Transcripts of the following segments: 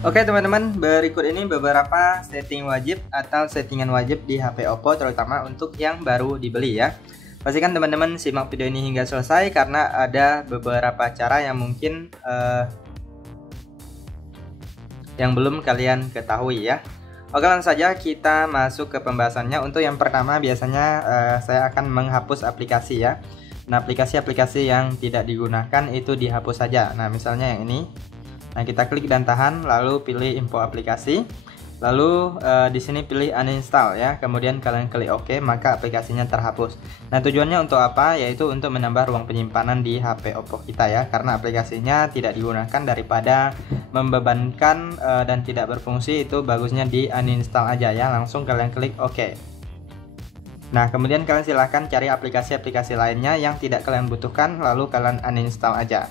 Oke teman-teman, berikut ini beberapa setting wajib atau settingan wajib di HP Oppo, terutama untuk yang baru dibeli ya. Pastikan teman-teman simak video ini hingga selesai karena ada beberapa cara yang mungkin yang belum kalian ketahui ya. Oke, langsung saja kita masuk ke pembahasannya. Untuk yang pertama biasanya saya akan menghapus aplikasi ya. Nah, aplikasi-aplikasi yang tidak digunakan itu dihapus saja. Nah, misalnya yang ini. Nah, kita klik dan tahan, lalu pilih info aplikasi. Lalu di sini pilih uninstall ya. Kemudian kalian klik OK, maka aplikasinya terhapus. Nah, tujuannya untuk apa? Yaitu untuk menambah ruang penyimpanan di HP Oppo kita ya. Karena aplikasinya tidak digunakan, daripada membebankan dan tidak berfungsi, itu bagusnya di uninstall aja ya. Langsung kalian klik OK. Nah, kemudian kalian silahkan cari aplikasi-aplikasi lainnya yang tidak kalian butuhkan, lalu kalian uninstall aja.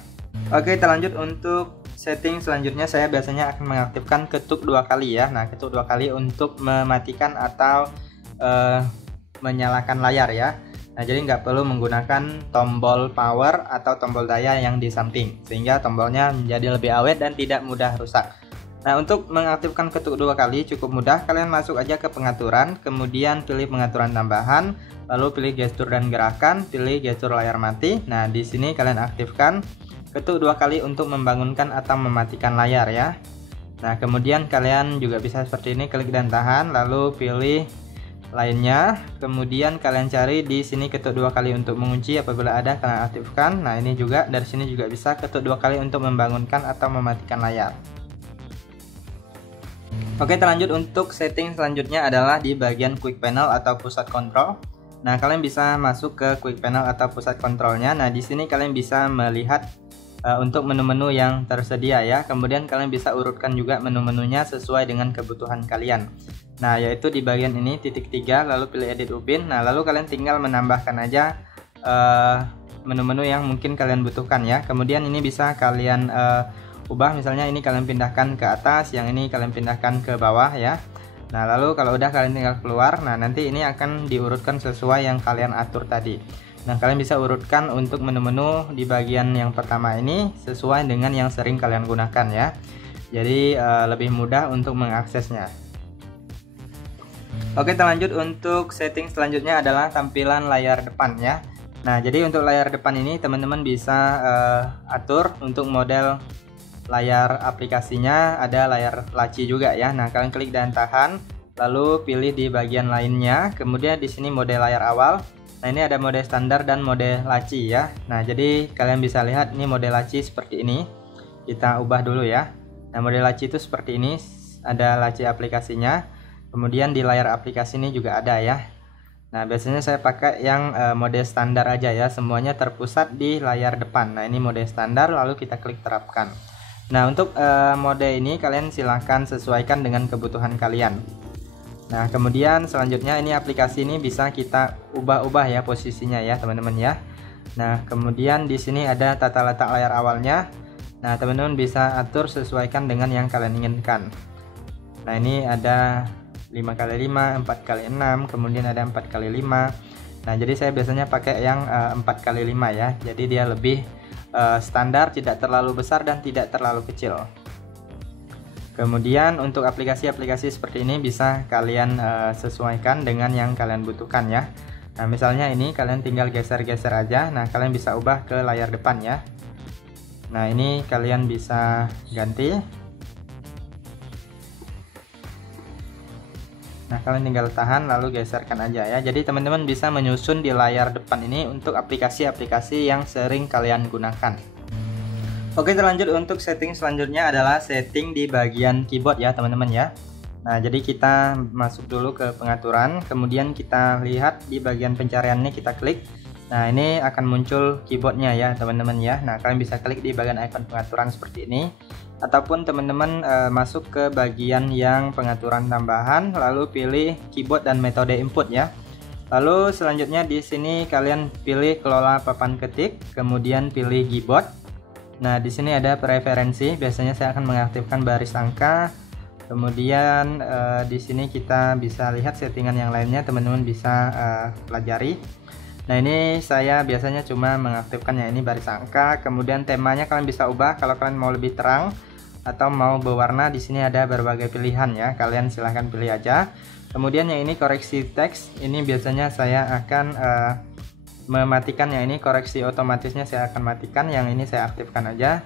Oke, kita lanjut untuk setting selanjutnya. Saya biasanya akan mengaktifkan ketuk 2 kali ya. Nah, ketuk 2 kali untuk mematikan atau menyalakan layar ya. Nah, jadi nggak perlu menggunakan tombol power atau tombol daya yang di samping, sehingga tombolnya menjadi lebih awet dan tidak mudah rusak. Nah, untuk mengaktifkan ketuk 2 kali cukup mudah. Kalian masuk aja ke pengaturan, kemudian pilih pengaturan tambahan, lalu pilih gestur dan gerakan, pilih gestur layar mati. Nah, di sini kalian aktifkan ketuk 2 kali untuk membangunkan atau mematikan layar ya. Nah, kemudian kalian juga bisa seperti ini, klik dan tahan, lalu pilih lainnya. Kemudian kalian cari di sini ketuk 2 kali untuk mengunci, apabila ada kalian aktifkan. Nah, ini juga dari sini juga bisa ketuk 2 kali untuk membangunkan atau mematikan layar. Oke, terlanjut untuk setting selanjutnya adalah di bagian quick panel atau pusat kontrol. Nah, kalian bisa masuk ke quick panel atau pusat kontrolnya. Nah, di sini kalian bisa melihat untuk menu-menu yang tersedia ya. Kemudian kalian bisa urutkan juga menu-menunya sesuai dengan kebutuhan kalian. Nah, yaitu di bagian ini titik 3, lalu pilih edit ubin. Nah, lalu kalian tinggal menambahkan aja menu-menu yang mungkin kalian butuhkan ya. Kemudian ini bisa kalian ubah, misalnya ini kalian pindahkan ke atas, yang ini kalian pindahkan ke bawah ya. Nah, lalu kalau udah kalian tinggal keluar. Nah, nanti ini akan diurutkan sesuai yang kalian atur tadi. Nah, kalian bisa urutkan untuk menu-menu di bagian yang pertama ini sesuai dengan yang sering kalian gunakan ya. Jadi lebih mudah untuk mengaksesnya. Oke, kita lanjut untuk setting selanjutnya adalah tampilan layar depan ya. Nah, jadi untuk layar depan ini teman-teman bisa atur untuk model layar aplikasinya, ada layar laci juga ya. Nah, kalian klik dan tahan, lalu pilih di bagian lainnya. Kemudian di sini mode layar awal. Nah, ini ada mode standar dan mode laci ya. Nah, jadi kalian bisa lihat ini mode laci seperti ini. Kita ubah dulu ya. Nah, mode laci itu seperti ini, ada laci aplikasinya. Kemudian di layar aplikasi ini juga ada ya. Nah, biasanya saya pakai yang mode standar aja ya. Semuanya terpusat di layar depan. Nah, ini mode standar, lalu kita klik terapkan. Nah, untuk mode ini kalian silahkan sesuaikan dengan kebutuhan kalian. Nah, kemudian selanjutnya ini aplikasi ini bisa kita ubah-ubah ya posisinya ya teman-teman ya. Nah, kemudian di sini ada tata letak layar awalnya. Nah, teman-teman bisa atur sesuaikan dengan yang kalian inginkan. Nah, ini ada 5x5, 4x6, kemudian ada 4x5. Nah, jadi saya biasanya pakai yang 4x5 ya. Jadi dia lebih standar, tidak terlalu besar dan tidak terlalu kecil. Kemudian untuk aplikasi-aplikasi seperti ini bisa kalian sesuaikan dengan yang kalian butuhkan ya. Nah, misalnya ini kalian tinggal geser-geser aja. Nah, kalian bisa ubah ke layar depan ya. Nah, ini kalian bisa ganti. Nah, kalian tinggal tahan lalu geserkan aja ya. Jadi teman-teman bisa menyusun di layar depan ini untuk aplikasi-aplikasi yang sering kalian gunakan. Oke, terlanjut untuk setting selanjutnya adalah setting di bagian keyboard ya teman-teman ya. Nah, jadi kita masuk dulu ke pengaturan, kemudian kita lihat di bagian pencarian ini kita klik. Nah, ini akan muncul keyboardnya ya teman-teman ya. Nah, kalian bisa klik di bagian icon pengaturan seperti ini. Ataupun teman-teman masuk ke bagian yang pengaturan tambahan, lalu pilih keyboard dan metode input ya. Lalu selanjutnya di sini kalian pilih kelola papan ketik, kemudian pilih keyboard. Nah, di sini ada preferensi. Biasanya saya akan mengaktifkan baris angka. Kemudian di sini kita bisa lihat settingan yang lainnya, teman-teman bisa pelajari. Nah, ini saya biasanya cuma mengaktifkannya, ini baris angka. Kemudian temanya kalian bisa ubah, kalau kalian mau lebih terang atau mau berwarna. Di sini ada berbagai pilihan ya, kalian silahkan pilih aja. Kemudian yang ini koreksi teks, ini biasanya saya akan mematikan. Yang ini koreksi otomatisnya saya akan matikan, yang ini saya aktifkan aja.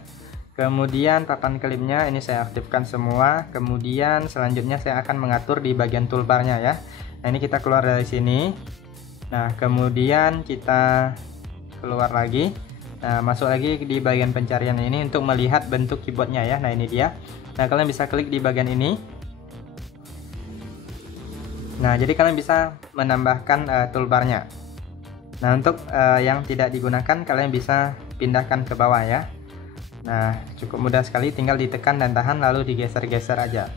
Kemudian papan klipnya ini saya aktifkan semua. Kemudian selanjutnya saya akan mengatur di bagian toolbarnya ya. Nah ini kita keluar dari sini. Nah kemudian kita keluar lagi. Nah masuk lagi di bagian pencarian ini untuk melihat bentuk keyboardnya ya. Nah ini dia. Nah kalian bisa klik di bagian ini. Nah jadi kalian bisa menambahkan toolbarnya. Nah untuk yang tidak digunakan kalian bisa pindahkan ke bawah ya. Nah cukup mudah sekali, tinggal ditekan dan tahan lalu digeser-geser aja.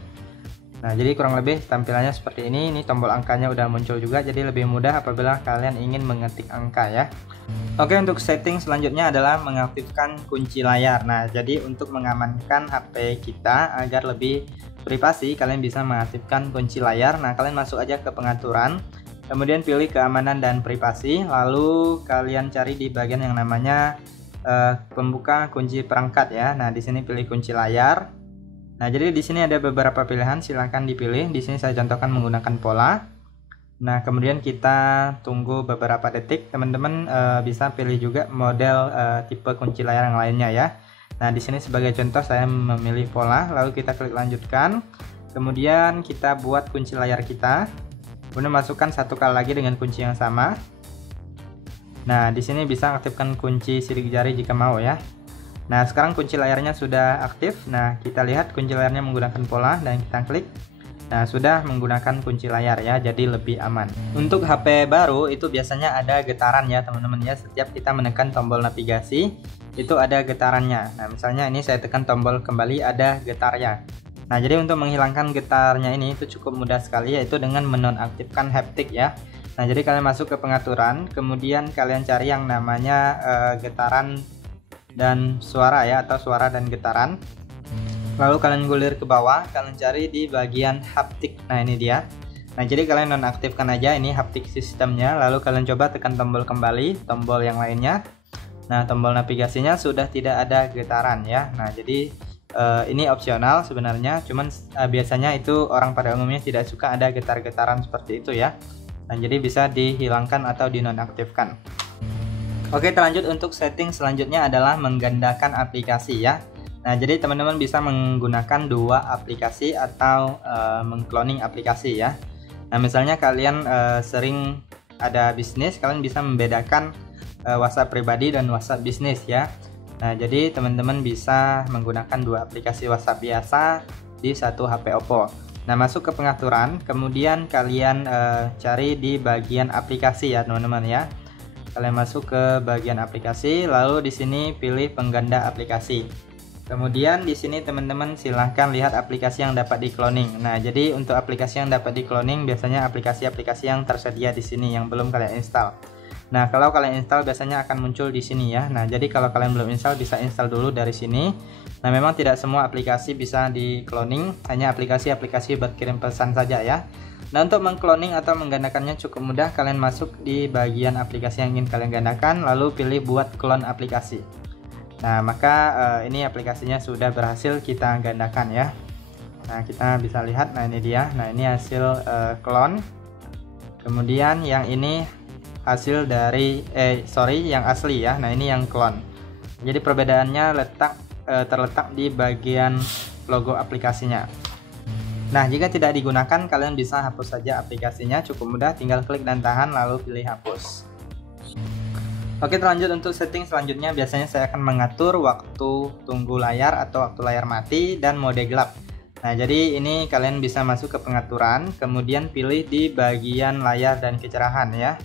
Nah jadi kurang lebih tampilannya seperti ini. Ini tombol angkanya udah muncul juga, jadi lebih mudah apabila kalian ingin mengetik angka ya. Oke, untuk setting selanjutnya adalah mengaktifkan kunci layar. Nah jadi untuk mengamankan HP kita agar lebih privasi, kalian bisa mengaktifkan kunci layar. Nah kalian masuk aja ke pengaturan, kemudian pilih keamanan dan privasi, lalu kalian cari di bagian yang namanya pembuka kunci perangkat ya. Nah di sini pilih kunci layar. Nah jadi di sini ada beberapa pilihan, silahkan dipilih. Di sini saya contohkan menggunakan pola. Nah kemudian kita tunggu beberapa detik. Teman-teman bisa pilih juga model tipe kunci layar yang lainnya ya. Nah di sini sebagai contoh saya memilih pola, lalu kita klik lanjutkan. Kemudian kita buat kunci layar kita. Kemudian masukkan satu kali lagi dengan kunci yang sama. Nah di sini bisa aktifkan kunci sidik jari jika mau ya. Nah sekarang kunci layarnya sudah aktif. Nah kita lihat kunci layarnya menggunakan pola dan kita klik. Nah sudah menggunakan kunci layar ya, jadi lebih aman. Untuk HP baru itu biasanya ada getaran ya teman-teman ya. Setiap kita menekan tombol navigasi itu ada getarannya. Nah misalnya ini saya tekan tombol kembali, ada getarnya. Nah jadi untuk menghilangkan getarnya ini itu cukup mudah sekali, yaitu dengan menonaktifkan haptik ya. Nah jadi kalian masuk ke pengaturan, kemudian kalian cari yang namanya getaran dan suara ya, atau suara dan getaran. Lalu kalian gulir ke bawah, kalian cari di bagian haptik. Nah ini dia. Nah jadi kalian nonaktifkan aja ini haptik sistemnya, lalu kalian coba tekan tombol kembali, tombol yang lainnya. Nah tombol navigasinya sudah tidak ada getaran ya. Nah jadi ini opsional sebenarnya, cuman biasanya itu orang pada umumnya tidak suka ada getar-getaran seperti itu ya. Nah jadi bisa dihilangkan atau dinonaktifkan. Oke, terlanjut untuk setting selanjutnya adalah menggandakan aplikasi ya. Nah jadi teman-teman bisa menggunakan dua aplikasi atau mengcloning aplikasi ya. Nah misalnya kalian sering ada bisnis, kalian bisa membedakan WhatsApp pribadi dan WhatsApp bisnis ya. Nah jadi teman-teman bisa menggunakan dua aplikasi WhatsApp biasa di satu HP Oppo. Nah masuk ke pengaturan, kemudian kalian cari di bagian aplikasi ya teman-teman ya. Kalian masuk ke bagian aplikasi, lalu di sini pilih pengganda aplikasi. Kemudian di sini teman-teman silahkan lihat aplikasi yang dapat di-cloning. Nah, jadi untuk aplikasi yang dapat di-cloning biasanya aplikasi-aplikasi yang tersedia di sini yang belum kalian install. Nah, kalau kalian install biasanya akan muncul di sini ya. Nah, jadi kalau kalian belum install bisa install dulu dari sini. Nah, memang tidak semua aplikasi bisa di-cloning, hanya aplikasi-aplikasi buat kirim pesan saja ya. Nah, untuk mengcloning atau menggandakannya cukup mudah. Kalian masuk di bagian aplikasi yang ingin kalian gandakan, lalu pilih buat clone aplikasi. Nah maka ini aplikasinya sudah berhasil kita gandakan ya. Nah kita bisa lihat, nah ini dia. Nah ini hasil clone. Kemudian yang ini hasil dari yang asli ya. Nah ini yang clone. Jadi perbedaannya terletak di bagian logo aplikasinya. Nah jika tidak digunakan kalian bisa hapus saja aplikasinya, cukup mudah, tinggal klik dan tahan lalu pilih hapus. Oke, terlanjut untuk setting selanjutnya biasanya saya akan mengatur waktu tunggu layar atau waktu layar mati dan mode gelap. Nah jadi ini kalian bisa masuk ke pengaturan, kemudian pilih di bagian layar dan kecerahan ya.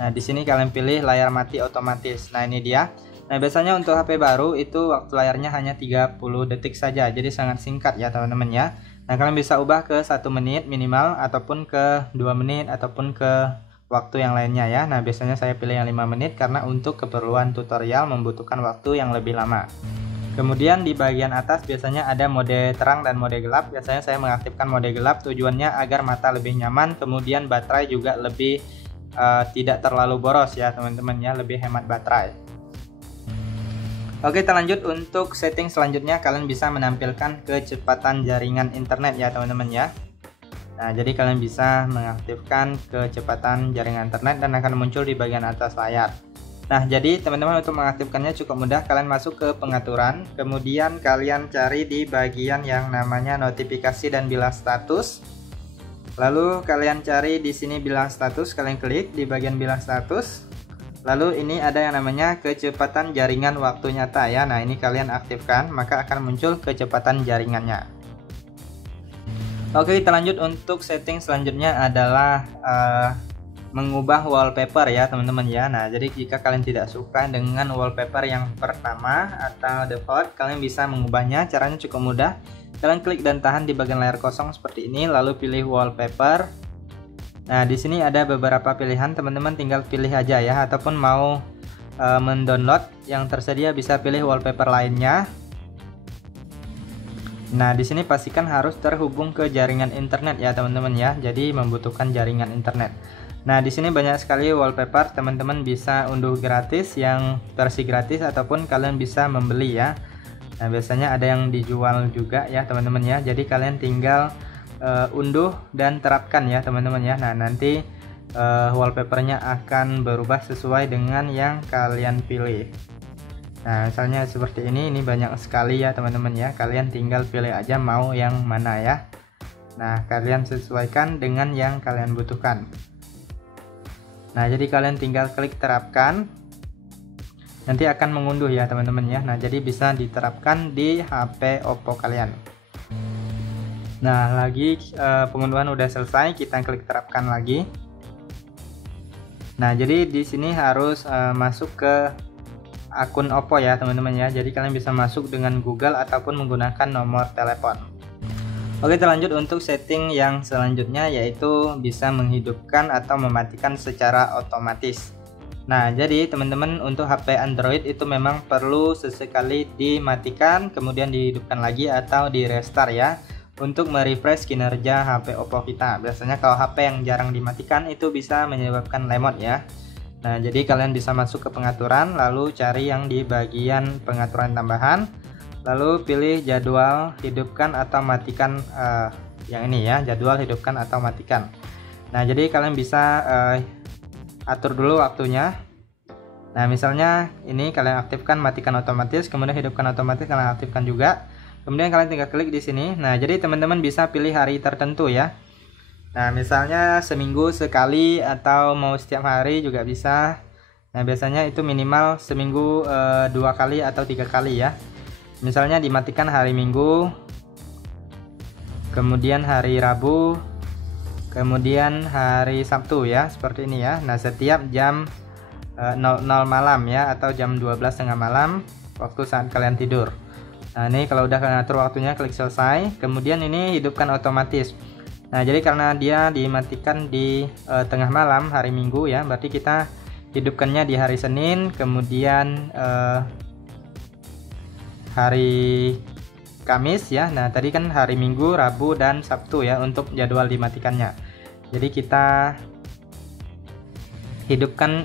Nah di sini kalian pilih layar mati otomatis. Nah ini dia. Nah biasanya untuk HP baru itu waktu layarnya hanya 30 detik saja, jadi sangat singkat ya teman-teman ya. Nah kalian bisa ubah ke 1 menit minimal, ataupun ke 2 menit, ataupun ke waktu yang lainnya ya. Nah biasanya saya pilih yang 5 menit karena untuk keperluan tutorial membutuhkan waktu yang lebih lama. Kemudian di bagian atas biasanya ada mode terang dan mode gelap. Biasanya saya mengaktifkan mode gelap, tujuannya agar mata lebih nyaman, kemudian baterai juga lebih tidak terlalu boros ya teman-teman ya, lebih hemat baterai. Oke, kita lanjut untuk setting selanjutnya. Kalian bisa menampilkan kecepatan jaringan internet ya teman-teman ya. Nah, jadi kalian bisa mengaktifkan kecepatan jaringan internet dan akan muncul di bagian atas layar. Nah, jadi teman-teman untuk mengaktifkannya cukup mudah. Kalian masuk ke pengaturan, kemudian kalian cari di bagian yang namanya notifikasi dan bilang status. Lalu kalian cari di sini bilang status, kalian klik di bagian bilang status. Lalu ini ada yang namanya kecepatan jaringan waktu nyata ya. Nah, ini kalian aktifkan, maka akan muncul kecepatan jaringannya. Oke, kita lanjut untuk setting selanjutnya adalah mengubah wallpaper ya teman-teman ya. Nah, jadi jika kalian tidak suka dengan wallpaper yang pertama atau default, kalian bisa mengubahnya. Caranya cukup mudah. Kalian klik dan tahan di bagian layar kosong seperti ini, lalu pilih wallpaper. Nah, di sini ada beberapa pilihan, teman-teman tinggal pilih aja ya, ataupun mau mendownload yang tersedia bisa pilih wallpaper lainnya. Nah, di sini pastikan harus terhubung ke jaringan internet ya teman-teman ya. Jadi membutuhkan jaringan internet. Nah, di sini banyak sekali wallpaper, teman-teman bisa unduh gratis yang versi gratis ataupun kalian bisa membeli ya. Nah, biasanya ada yang dijual juga ya teman-teman ya. Jadi kalian tinggal unduh dan terapkan ya teman-teman ya. Nah, nanti wallpapernya akan berubah sesuai dengan yang kalian pilih. Nah, misalnya seperti ini banyak sekali ya teman-teman ya. Kalian tinggal pilih aja mau yang mana ya. Nah, kalian sesuaikan dengan yang kalian butuhkan. Nah, jadi kalian tinggal klik terapkan, nanti akan mengunduh ya teman-teman ya. Nah, jadi bisa diterapkan di HP Oppo kalian. Nah, lagi pengunduhan udah selesai, kita klik terapkan lagi. Nah, jadi di sini harus masuk ke akun Oppo ya teman-teman ya. Jadi kalian bisa masuk dengan Google ataupun menggunakan nomor telepon. Oke, kita lanjut untuk setting yang selanjutnya, yaitu bisa menghidupkan atau mematikan secara otomatis. Nah, jadi teman-teman untuk HP Android itu memang perlu sesekali dimatikan kemudian dihidupkan lagi atau di restart ya, untuk merefresh kinerja HP Oppo kita. Biasanya kalau HP yang jarang dimatikan itu bisa menyebabkan lemot ya. Nah, jadi kalian bisa masuk ke pengaturan, lalu cari yang di bagian pengaturan tambahan, lalu pilih jadwal hidupkan atau matikan, yang ini ya, jadwal hidupkan atau matikan. Nah, jadi kalian bisa atur dulu waktunya. Nah, misalnya ini kalian aktifkan matikan otomatis, kemudian hidupkan otomatis kalian aktifkan juga. Kemudian kalian tinggal klik di sini. Nah, jadi teman-teman bisa pilih hari tertentu ya. Nah, misalnya seminggu sekali atau mau setiap hari juga bisa. Nah, biasanya itu minimal seminggu 2 kali atau 3 kali ya. Misalnya dimatikan hari Minggu, kemudian hari Rabu, kemudian hari Sabtu ya, seperti ini ya. Nah, setiap jam 00 malam ya, atau jam 12:30 malam waktu saat kalian tidur. Nah, ini kalau udah kalian atur waktunya, klik selesai. Kemudian ini hidupkan otomatis. Nah, jadi karena dia dimatikan di tengah malam hari Minggu ya, berarti kita hidupkannya di hari Senin, kemudian hari Kamis ya. Nah, tadi kan hari Minggu, Rabu, dan Sabtu ya untuk jadwal dimatikannya. Jadi kita hidupkan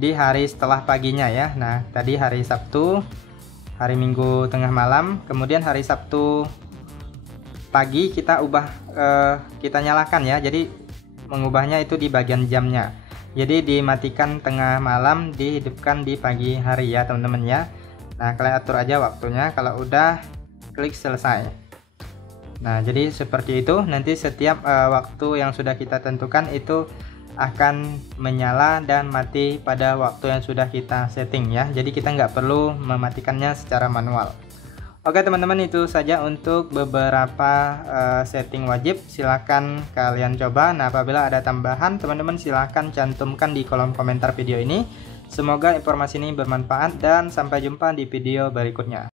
di hari setelah paginya ya. Nah, tadi hari Sabtu, hari Minggu tengah malam, kemudian hari Sabtu pagi kita ubah, kita nyalakan ya. Jadi mengubahnya itu di bagian jamnya. Jadi dimatikan tengah malam, dihidupkan di pagi hari ya teman-teman ya. Nah, kalian atur aja waktunya, kalau udah klik selesai. Nah, jadi seperti itu. Nanti setiap waktu yang sudah kita tentukan itu akan menyala dan mati pada waktu yang sudah kita setting ya. Jadi kita nggak perlu mematikannya secara manual. Oke teman-teman, itu saja untuk beberapa setting wajib. Silahkan kalian coba. Nah, apabila ada tambahan, teman-teman silahkan cantumkan di kolom komentar video ini. Semoga informasi ini bermanfaat dan sampai jumpa di video berikutnya.